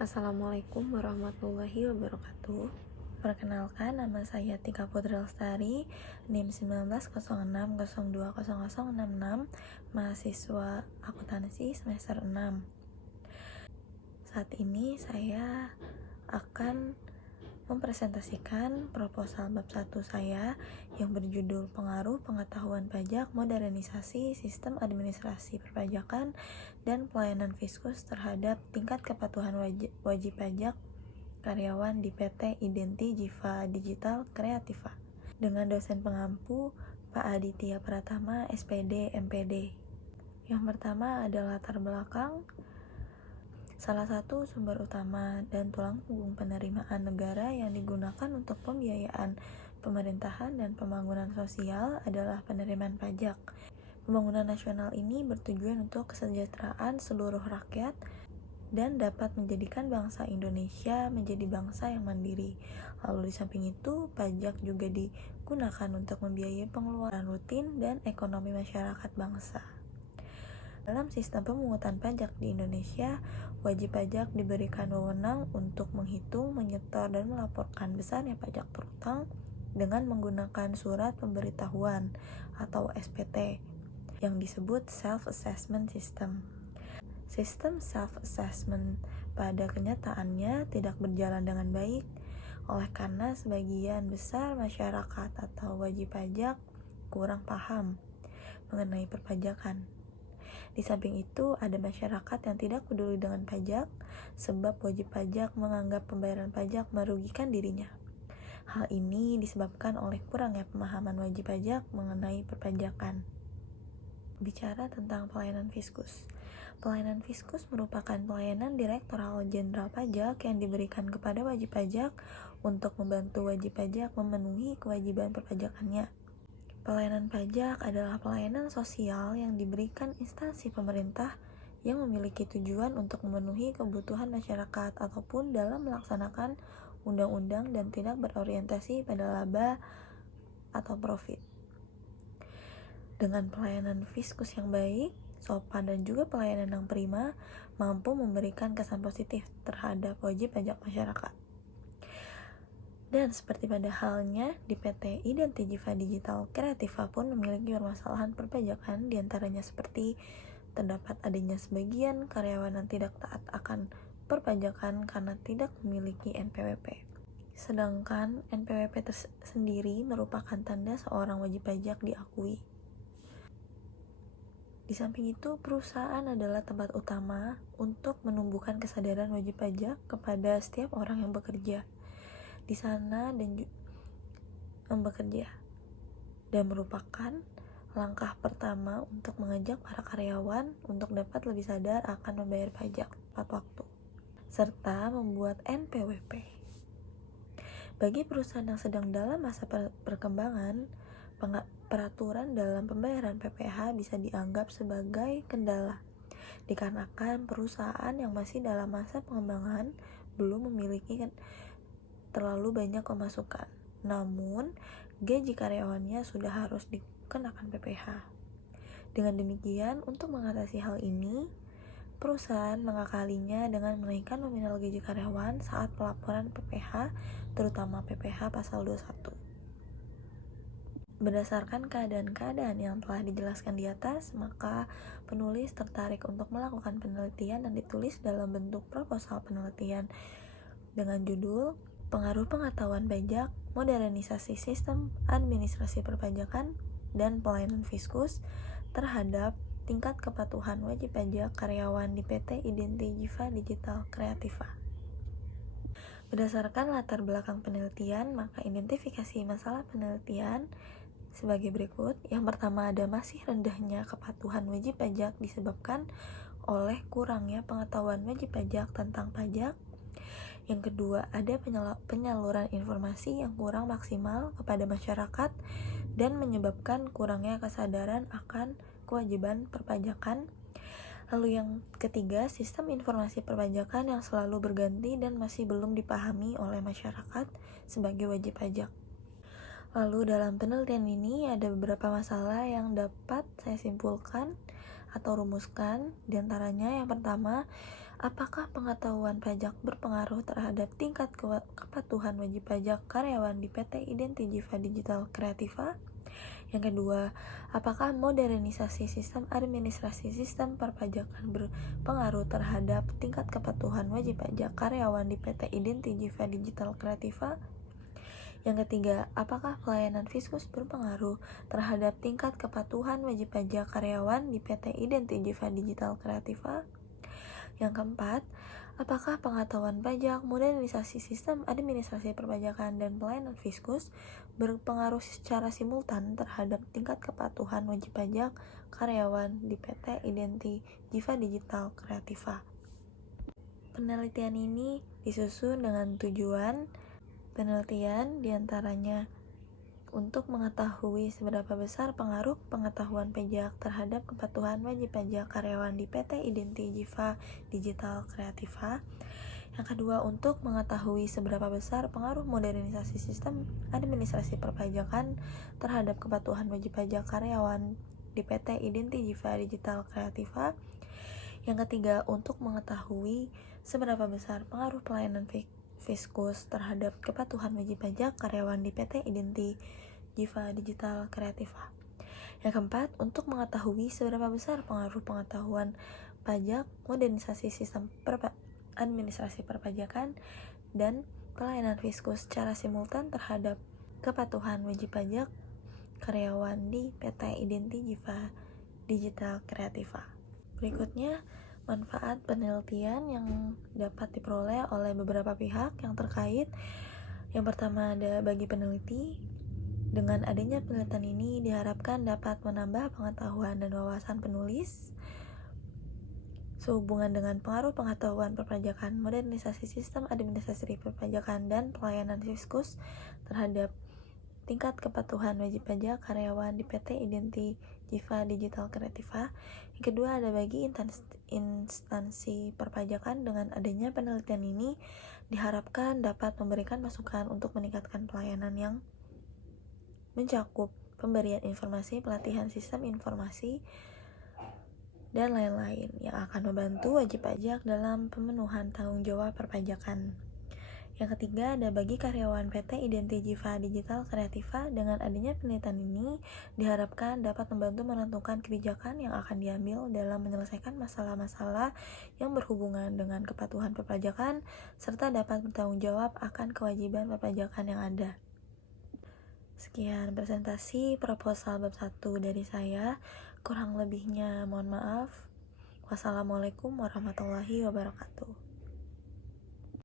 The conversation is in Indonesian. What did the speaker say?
Assalamualaikum warahmatullahi wabarakatuh. Perkenalkan, nama saya Tika Putri Lestari, NIM 1906020066, mahasiswa akuntansi semester 6. Saat ini saya akan mempresentasikan proposal bab 1 saya yang berjudul Pengaruh Pengetahuan Pajak, Modernisasi Sistem Administrasi Perpajakan dan Pelayanan Fiskus terhadap tingkat kepatuhan wajib pajak karyawan di PT Identi Jiva Digital Kreativa dengan dosen pengampu Pak Aditya Pratama, SPD, MPD. Yang pertama adalah latar belakang. Salah satu sumber utama dan tulang punggung penerimaan negara yang digunakan untuk pembiayaan pemerintahan dan pembangunan sosial adalah penerimaan pajak. Pembangunan nasional ini bertujuan untuk kesejahteraan seluruh rakyat dan dapat menjadikan bangsa Indonesia menjadi bangsa yang mandiri. Lalu di samping itu, pajak juga digunakan untuk membiayai pengeluaran rutin dan ekonomi masyarakat bangsa. Dalam sistem pemungutan pajak di Indonesia, wajib pajak diberikan wewenang untuk menghitung, menyetor, dan melaporkan besarnya pajak terutang dengan menggunakan surat pemberitahuan atau SPT yang disebut Self-Assessment System. Sistem self-assessment pada kenyataannya tidak berjalan dengan baik oleh karena sebagian besar masyarakat atau wajib pajak kurang paham mengenai perpajakan. Di samping itu, ada masyarakat yang tidak peduli dengan pajak sebab wajib pajak menganggap pembayaran pajak merugikan dirinya. Hal ini disebabkan oleh kurangnya pemahaman wajib pajak mengenai perpajakan. Bicara tentang pelayanan fiskus. Pelayanan fiskus merupakan pelayanan Direktorat Jenderal Pajak yang diberikan kepada wajib pajak untuk membantu wajib pajak memenuhi kewajiban perpajakannya. Pelayanan pajak adalah pelayanan sosial yang diberikan instansi pemerintah yang memiliki tujuan untuk memenuhi kebutuhan masyarakat ataupun dalam melaksanakan undang-undang dan tidak berorientasi pada laba atau profit. Dengan pelayanan fiskus yang baik, sopan dan juga pelayanan yang prima mampu memberikan kesan positif terhadap wajib pajak masyarakat. Dan seperti pada halnya di PT Identi Jiva Digital Kreativa pun memiliki permasalahan perpajakan, diantaranya seperti terdapat adanya sebagian karyawan yang tidak taat akan perpajakan karena tidak memiliki NPWP. Sedangkan NPWP sendiri merupakan tanda seorang wajib pajak diakui. Di samping itu, perusahaan adalah tempat utama untuk menumbuhkan kesadaran wajib pajak kepada setiap orang yang bekerja di sana dan bekerja, dan merupakan langkah pertama untuk mengajak para karyawan untuk dapat lebih sadar akan membayar pajak tepat waktu serta membuat NPWP. Bagi perusahaan yang sedang dalam masa perkembangan, peraturan dalam pembayaran PPh bisa dianggap sebagai kendala dikarenakan perusahaan yang masih dalam masa pengembangan belum memiliki terlalu banyak pemasukan, namun gaji karyawannya sudah harus dikenakan PPh. Dengan demikian, untuk mengatasi hal ini, perusahaan mengakalinya dengan menaikkan nominal gaji karyawan saat pelaporan PPh, terutama PPh pasal 21. Berdasarkan keadaan-keadaan yang telah dijelaskan di atas, maka penulis tertarik untuk melakukan penelitian dan ditulis dalam bentuk proposal penelitian dengan judul Pengaruh Pengetahuan Pajak, Modernisasi Sistem Administrasi Perpajakan dan Pelayanan Fiskus terhadap tingkat kepatuhan wajib pajak karyawan di PT Identi Jiva Digital Kreativa. Berdasarkan latar belakang penelitian, maka identifikasi masalah penelitian sebagai berikut. Yang pertama, ada masih rendahnya kepatuhan wajib pajak disebabkan oleh kurangnya pengetahuan wajib pajak tentang pajak. Yang kedua, ada penyaluran informasi yang kurang maksimal kepada masyarakat dan menyebabkan kurangnya kesadaran akan kewajiban perpajakan. Lalu yang ketiga, sistem informasi perpajakan yang selalu berganti dan masih belum dipahami oleh masyarakat sebagai wajib pajak. Lalu dalam penelitian ini ada beberapa masalah yang dapat saya simpulkan atau rumuskan. Di antaranya yang pertama, Apakah pengetahuan pajak berpengaruh terhadap tingkat kepatuhan wajib pajak karyawan di PT Identi Jiva Digital Kreativa? Yang kedua, apakah modernisasi sistem administrasi sistem perpajakan berpengaruh terhadap tingkat kepatuhan wajib pajak karyawan di PT Identi Jiva Digital Kreativa? Yang ketiga, apakah pelayanan Fiskus berpengaruh terhadap tingkat kepatuhan wajib pajak karyawan di PT Identi Jiva Digital Kreativa? Yang keempat, apakah pengetahuan pajak, modernisasi sistem administrasi perpajakan, dan pelayanan Fiskus berpengaruh secara simultan terhadap tingkat kepatuhan wajib pajak karyawan di PT Identi Jiva Digital Kreativa? Penelitian ini disusun dengan tujuan penelitian diantaranya untuk mengetahui seberapa besar pengaruh pengetahuan pajak terhadap kepatuhan wajib pajak karyawan di PT Identi Jiva Digital Kreativa. Yang kedua, untuk mengetahui seberapa besar pengaruh modernisasi sistem administrasi perpajakan terhadap kepatuhan wajib pajak karyawan di PT Identi Jiva Digital Kreativa. Yang ketiga, untuk mengetahui seberapa besar pengaruh pelayanan Fiskus terhadap kepatuhan wajib pajak karyawan di PT Identi Jiva Digital Kreativa. Yang keempat, untuk mengetahui seberapa besar pengaruh pengetahuan pajak, modernisasi sistem administrasi perpajakan, dan pelayanan Fiskus secara simultan terhadap kepatuhan wajib pajak karyawan di PT Identi Jiva Digital Kreativa. Berikutnya, manfaat penelitian yang dapat diperoleh oleh beberapa pihak yang terkait. Yang pertama, ada bagi peneliti. Dengan adanya penelitian ini diharapkan dapat menambah pengetahuan dan wawasan penulis sehubungan dengan pengaruh pengetahuan perpajakan, modernisasi sistem administrasi perpajakan, dan pelayanan Fiskus terhadap tingkat kepatuhan wajib pajak karyawan di PT Identi Jiva Digital Kreativa. Yang kedua, ada bagi instansi perpajakan. Dengan adanya penelitian ini diharapkan dapat memberikan masukan untuk meningkatkan pelayanan yang mencakup pemberian informasi, pelatihan sistem informasi, dan lain-lain yang akan membantu wajib pajak dalam pemenuhan tanggung jawab perpajakan. Yang ketiga, ada bagi karyawan PT Identi Jiva Digital Kreativa. Dengan adanya penelitian ini diharapkan dapat membantu menentukan kebijakan yang akan diambil dalam menyelesaikan masalah-masalah yang berhubungan dengan kepatuhan perpajakan serta dapat bertanggung jawab akan kewajiban perpajakan yang ada. Sekian presentasi proposal bab 1 dari saya. Kurang lebihnya mohon maaf. Wassalamualaikum warahmatullahi wabarakatuh.